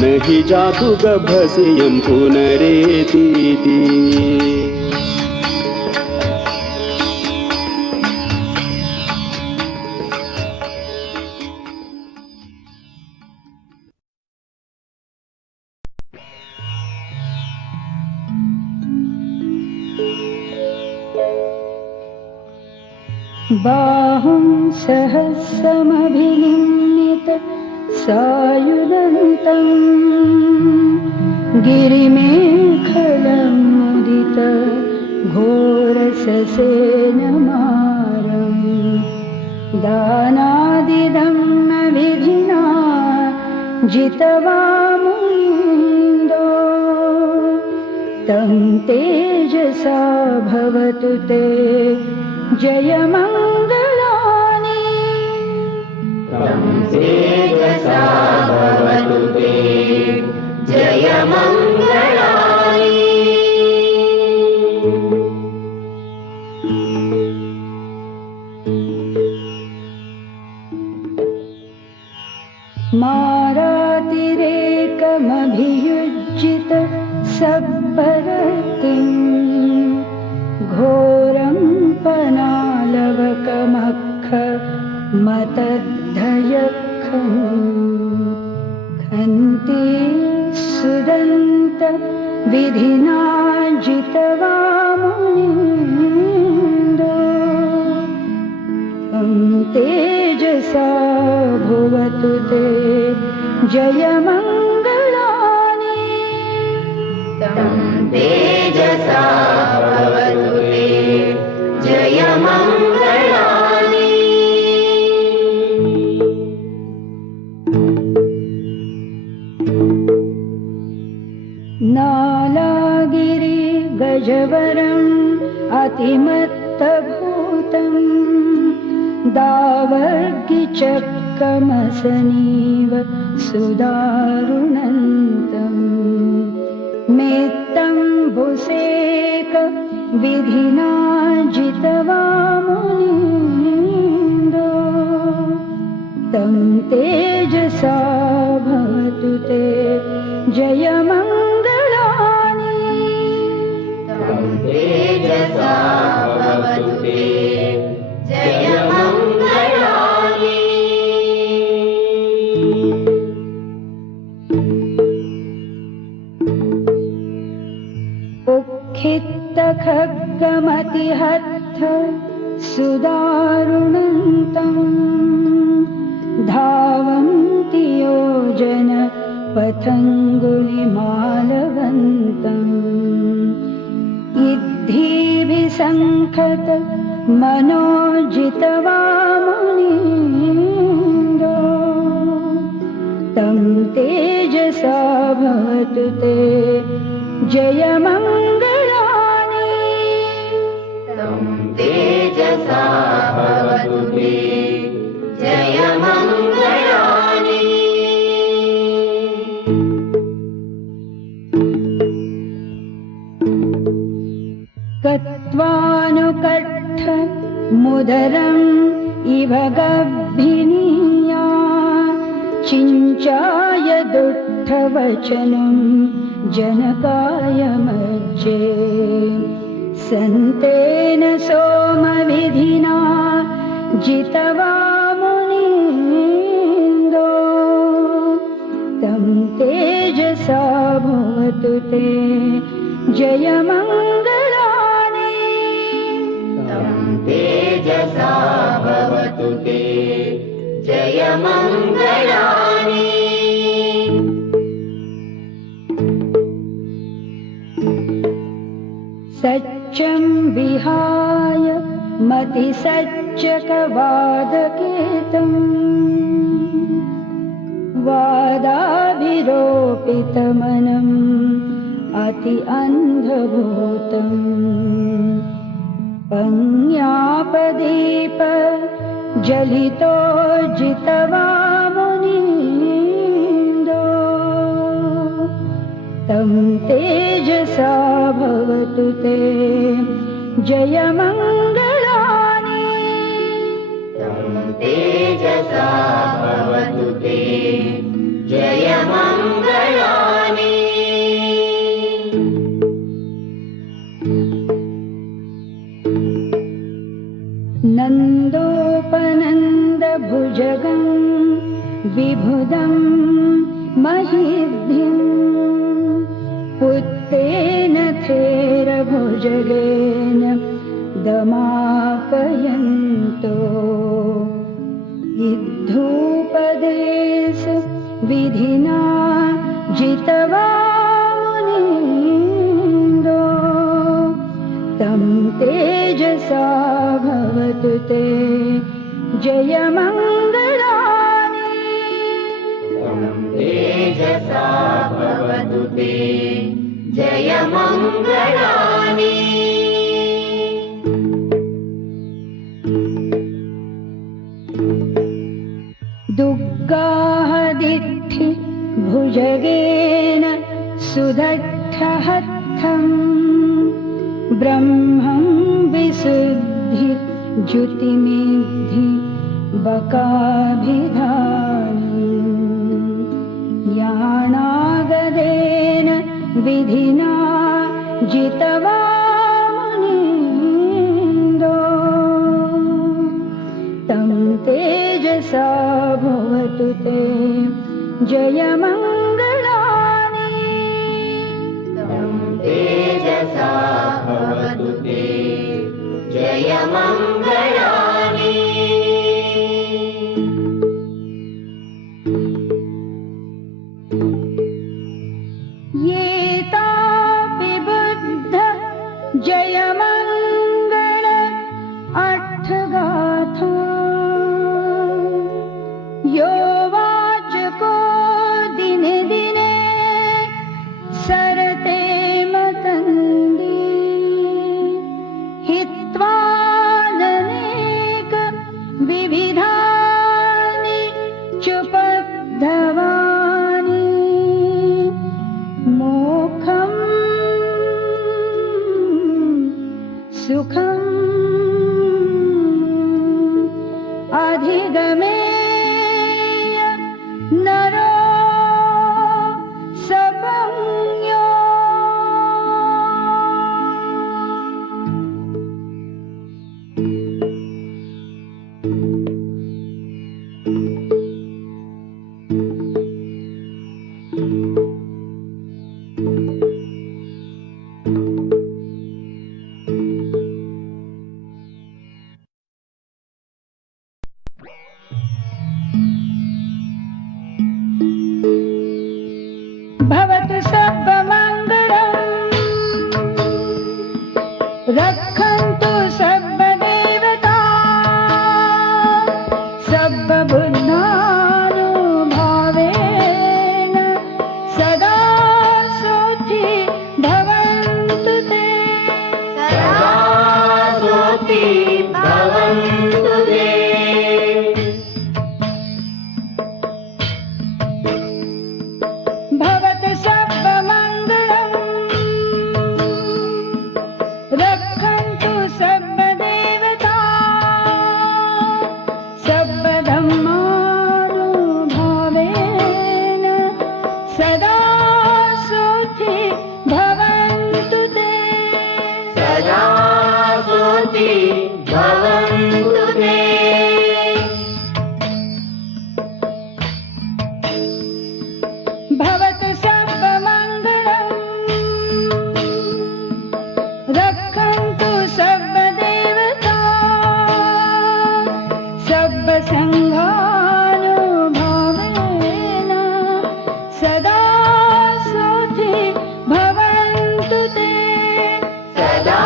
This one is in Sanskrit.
न हि जातु गभसियं पुनरेतीति। बाहुं सहस्रमभिनिम्नित सायुधन्तं गिरिमेखलमुदित घोरससेनमारं दानादिदं विधिना जितवामुनीन्दो तं तेजसा भवतु ते जयमङ्गलानि। तं तेजसा भवतु ते जयमङ्गलानि। मारातिरेकमभियुज्यित सब्बरतिं घोरं पनालवकमख मतद्धयखं खन्ति सुदन्त विधिना जितवामुनीन्दो तं तेजसा भुवतु ते जयमङ्गलानि। तं तेजसा भवतु ते जयमङ्गलानि। नालागिरि गजवरम् अतिमत्तभूतं दावर्गिचक्रमसनीव सुदारुणन्तं मेत्तम्बुसेक विधिना जितवामुनीन्दो तं तेजसा भवतु ते जयमङ्गलानि। तं तेजसा भवतु ते जयमङ्गलानि। उक्खित्तखड्गमतिहत्थ सुदारुणन्तं धावन्ति योजन पथङ्गुलिमालवन्तम् इद्धिभिसङ्खत मनोजितवामुनीन्दो तं तेजसा भवतु ते जयमङ्गलानि। तं तेजसा भवतु ते जयमङ्गलानि। कत्वानुकट्ठ मुदरम् इव गभ्भिनीया चिञ्चाय दुःखवचनं जनकाय मज्जे सन्तेन सोमविधिना जितवामुनीन्दो तं तेजसा भवतु ते जयमङ्गलानि। तं तेजसा भवतु ते जयमङ्गलानि। सच्चं विहाय मतिसच्चकवादकेतं वादाभिरोपितमनम् अति अन्धभूतं पञ्ज्ञापदीप जलितो जितवामुनीन्दो तं तेजसा भवतु ते जयमङ्गलानि। तं तेजसा भवतु ते जयमङ्गलानि। सिद्धिम् उत्तेन थेरभुजगेन दमापयन्तो इद्धूपदेश विधिना जितवा मुनीन्द्रो तं तेजसा भवतु ते जयमङ्गलानि तेजसा भवतु ते जयमङ्गलानि दुग्गाहदिद्धि भुजगेन सुदक्षहत्थम् ब्रह्मं विशुद्धि ज्युतिमिद्धि बकाभिधानि ज्ञानागदेन विधिना जितवा मुनीन्द्रो तं तेजसा भवतु ते जयमङ्गलानि तं तेजसा भवतु ते जयमङ्गलानि येतापि बुद्ध जयमङ्गल अर्थगाथा यो वाचको दिने दिने सरते मतन्दी हित्वाननेक विविधानि चुपद्धवानि मोक्षं सुखम् अधिगमेय नरो सपञ्यो भवतु सर्वमङ्गलम् रक्षन्तु सर्वदेवता सर्वबुद्धानुभावेन सदा शुचि भवन्तु ते सदा शुचि भवन्तु ते भवतु सर्वमङ्गलम् रक्षन्तु सर्वदेवता सर्वधर्मानुभावेन सदा शुचि भवन्तु ते सदा शुचि भवन्तु ते भवतु सर्वमङ्गलम् रक्षन्तु सर्वदेवता सर्वसङ्घानुभावेन सदा शुचि भवन्तु ते सदा